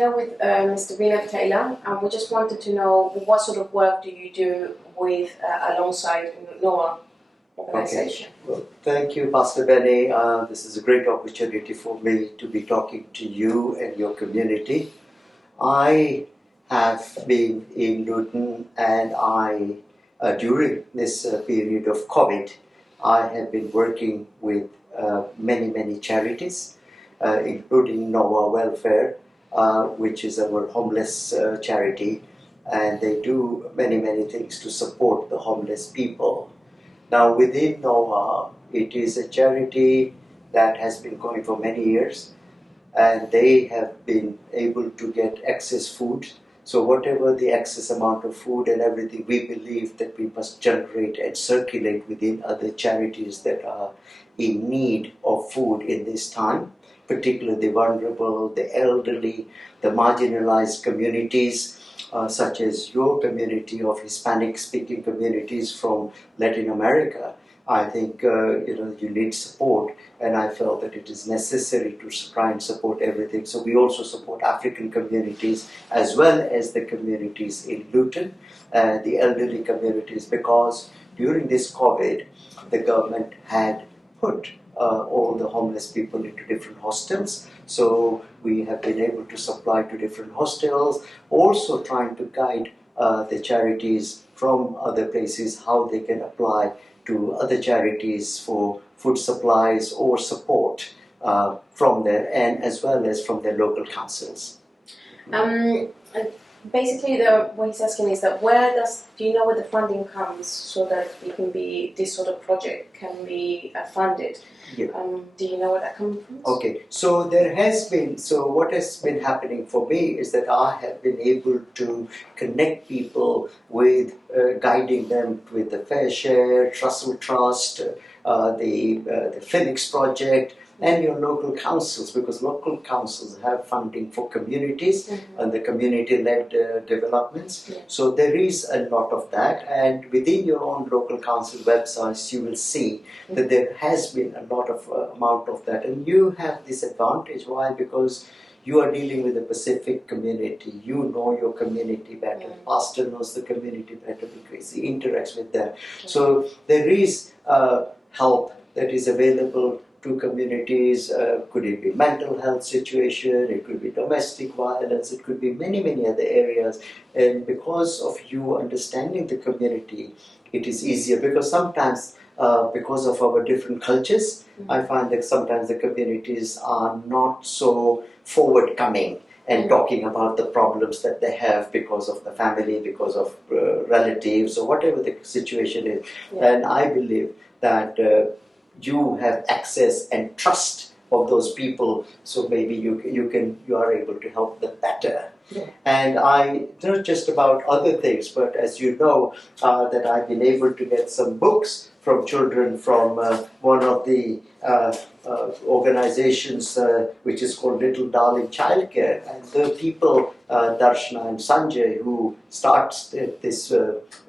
we are with Mr. Vinod Taylor, and we just wanted to know what sort of work do you do with alongside NOAA organization? Okay. Well, thank you, Pastor Benny. This is a great opportunity for me to be talking to you and your community. I have been in Luton, and during this period of COVID, I have been working with many charities, including NOAA Welfare, which is our homeless charity, and they do many things to support the homeless people. Now, within NOAA, it is a charity that has been going for many years, and they have been able to get excess food. So whatever the excess amount of food and everything, we believe that we must generate and circulate within other charities that are in need of food in this time, particularly the vulnerable, the elderly, the marginalized communities, such as your community of Hispanic-speaking communities from Latin America. I think you need support, and I felt that it is necessary to try and support everything. So we also support African communities as well as the communities in Luton, the elderly communities, because during this COVID, the government had put all the homeless people into different hostels. So we have been able to supply to different hostels, also trying to guide the charities from other places how they can apply to other charities for food supplies or support from there, and as well as from their local councils. Basically, what he's asking is that do you know where the funding comes so that this sort of project can be funded? Yeah. Do you know where that comes from? Okay, so what has been happening for me is that I have been able to connect people with, guiding them with the Fair Share, Trussell Trust, the Phoenix Project, and your local councils, because local councils have funding for communities and the community-led developments. Yeah. So there is a lot of that, and within your own local council websites, you will see that there has been a lot of amount of that, and you have this advantage. Why? Because you are dealing with the Pacific community. You know your community better. Pastor knows the community better because he interacts with them. So there is help that is available to communities. Could it be mental health situation, it could be domestic violence, it could be many other areas. And because of you understanding the community, it is easier, because sometimes because of our different cultures, I find that sometimes the communities are not so forward-coming and talking about the problems that they have because of the family, because of relatives, or whatever the situation is. Yeah. And I believe that you have access and trust of those people, so maybe you are able to help them better. Yeah. And I, not just about other things, but as you know, that I've been able to get some books from children from one of the organizations which is called Little Darling Childcare. And the people, Darshana and Sanjay, who starts this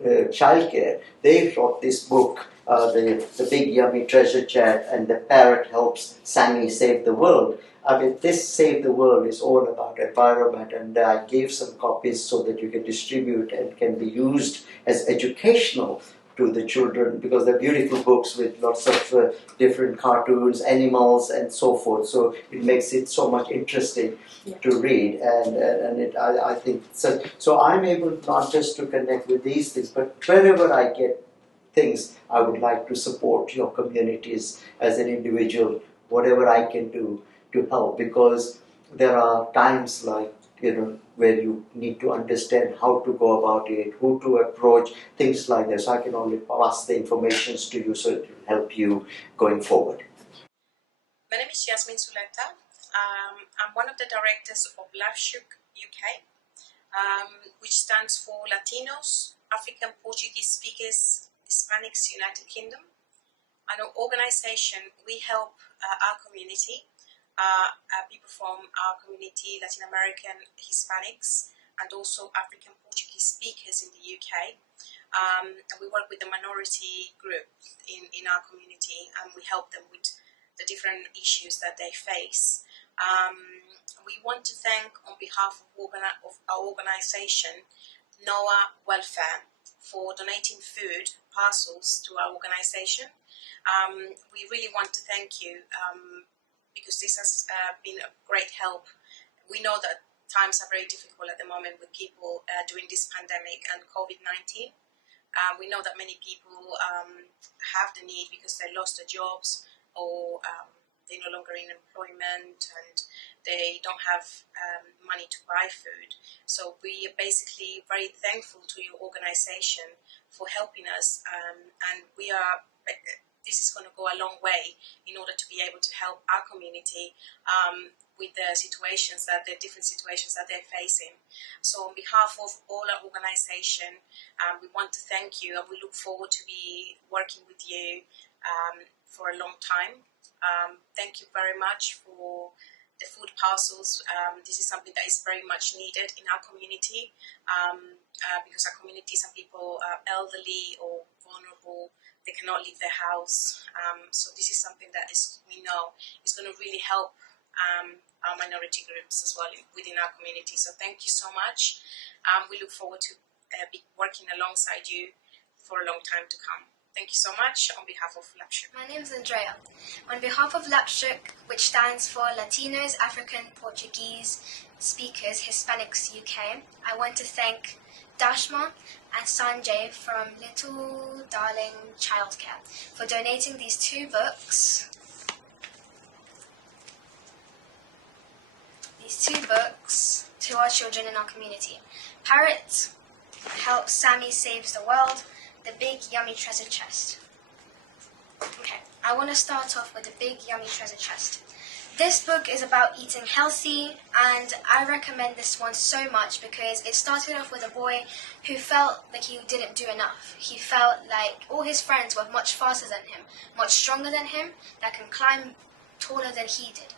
childcare, they wrote this book, the Big Yummy Treasure Chat, and the Parrot Helps Sammy Save the World. I mean, this Save the World is all about environment, and I gave some copies so that you can distribute and can be used as educational to the children, because they're beautiful books with lots of different cartoons, animals, and so forth. So it makes it so much interesting to read, and I think so. So I'm able not just to connect with these things, but wherever I get things, I would like to support your communities as an individual, whatever I can do to help, because there are times like, where you need to understand how to go about it, who to approach, things like that. So I can only pass the information to you so it will help you going forward. My name is Yasmin Suleta. I'm one of the directors of LAFSHUK UK, which stands for Latinos, African Portuguese Speakers, Hispanics United Kingdom. An organization, we help our community, people from our community, Latin American Hispanics, and also African Portuguese speakers in the UK. And we work with the minority group in our community, and we help them with the different issues that they face. We want to thank, on behalf of our organization, Noah Welfare, for donating food parcels to our organization. We really want to thank you because this has been a great help. We know that times are very difficult at the moment with people during this pandemic and COVID-19. We know that many people have the need because they lost their jobs or they're no longer in employment and they don't have money to buy food. So we are basically very thankful to your organization for helping us, and this is going to go a long way in order to be able to help our community with the different situations that they're facing. So on behalf of all our organization, we want to thank you, and we look forward to be working with you for a long time. Thank you very much for the food parcels. This is something that is very much needed in our community because our community, some people are elderly or vulnerable, they cannot leave their house. So this is something that we know is going to really help our minority groups as well within our community. So thank you so much. We look forward to be working alongside you for a long time to come. Thank you so much on behalf of Lapshuk. My name is Andrea. On behalf of Lapshuk, which stands for Latinos, African, Portuguese Speakers, Hispanics UK, I want to thank Dashma and Sanjay from Little Darling Childcare for donating these 2 books. To our children in our community. Parrot Helps Sammy Saves the World, The Big Yummy Treasure Chest. Okay, I want to start off with The Big Yummy Treasure Chest. This book is about eating healthy, and I recommend this one so much because it started off with a boy who felt like he didn't do enough. He felt like all his friends were much faster than him, much stronger than him, that can climb taller than he did.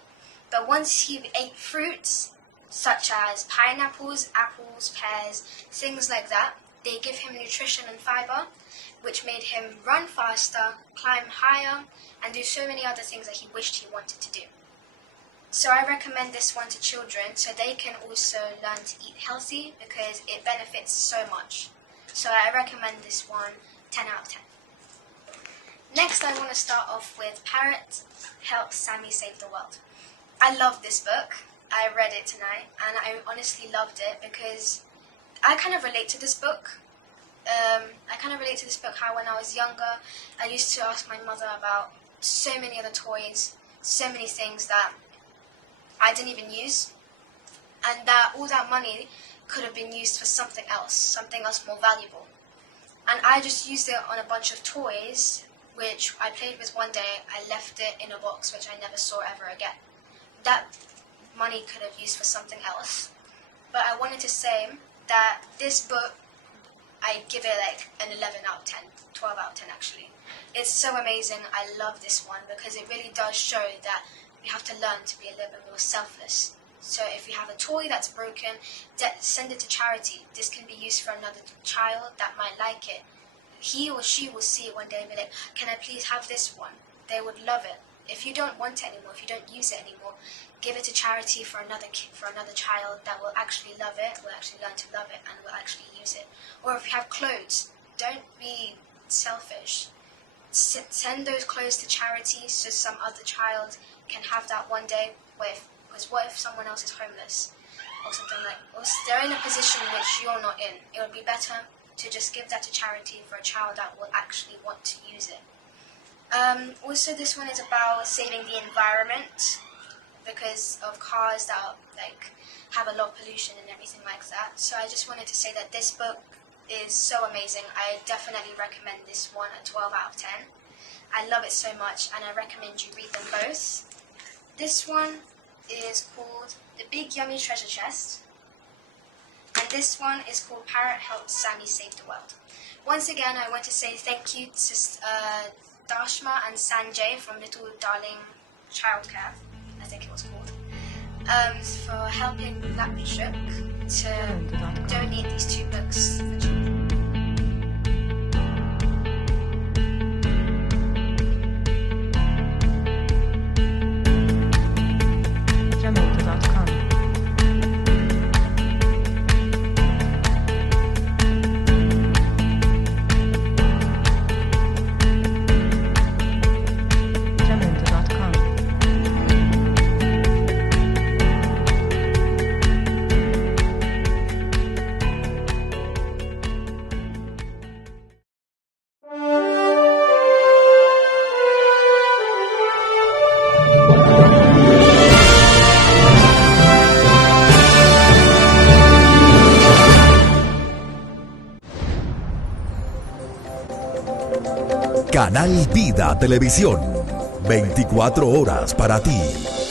But once he ate fruits, such as pineapples, apples, pears, things like that, they give him nutrition and fiber, which made him run faster, climb higher, and do so many other things that he wished he wanted to do. So I recommend this one to children so they can also learn to eat healthy because it benefits so much. So I recommend this one 10 out of 10. Next, I want to start off with Parrot Helps Sammy Save the World. I love this book. I read it tonight and I honestly loved it because I kind of relate to this book. How when I was younger, I used to ask my mother about so many other toys, so many things that I didn't even use, and that all that money could have been used for something else more valuable. And I just used it on a bunch of toys, which I played with one day. I left it in a box, which I never saw ever again. That money could have used for something else. But I wanted to say that this book, I give it like an 11 out of 10, 12 out of 10 actually. It's so amazing. I love this one because it really does show that we have to learn to be a little bit more selfless. So if you have a toy that's broken, send it to charity. This can be used for another child that might like it. He or she will see it one day and be like, can I please have this one? They would love it. If you don't want it anymore, if you don't use it anymore, give it to charity for another child that will actually love it, will actually learn to love it, and will actually use it. Or if you have clothes, don't be selfish. Send those clothes to charity so some other child can have that one day. Because what if someone else is homeless or something like, or they're in a position which you're not in? It would be better to just give that to charity for a child that will actually want to use it. Also, this one is about saving the environment because of cars that are, have a lot of pollution and everything like that. So I just wanted to say that this book is so amazing. I definitely recommend this one a 12 out of 10. I love it so much and I recommend you read them both. This one is called The Big Yummy Treasure Chest, and this one is called Parrot Helps Sammy Save the World. Once again, I want to say thank you to Dashma and Sanjay from Little Darling Childcare, I think it was called, for helping Lapshuk to donate these 2 books for children. Jamais. Canal Vida Televisión. 24 horas para ti.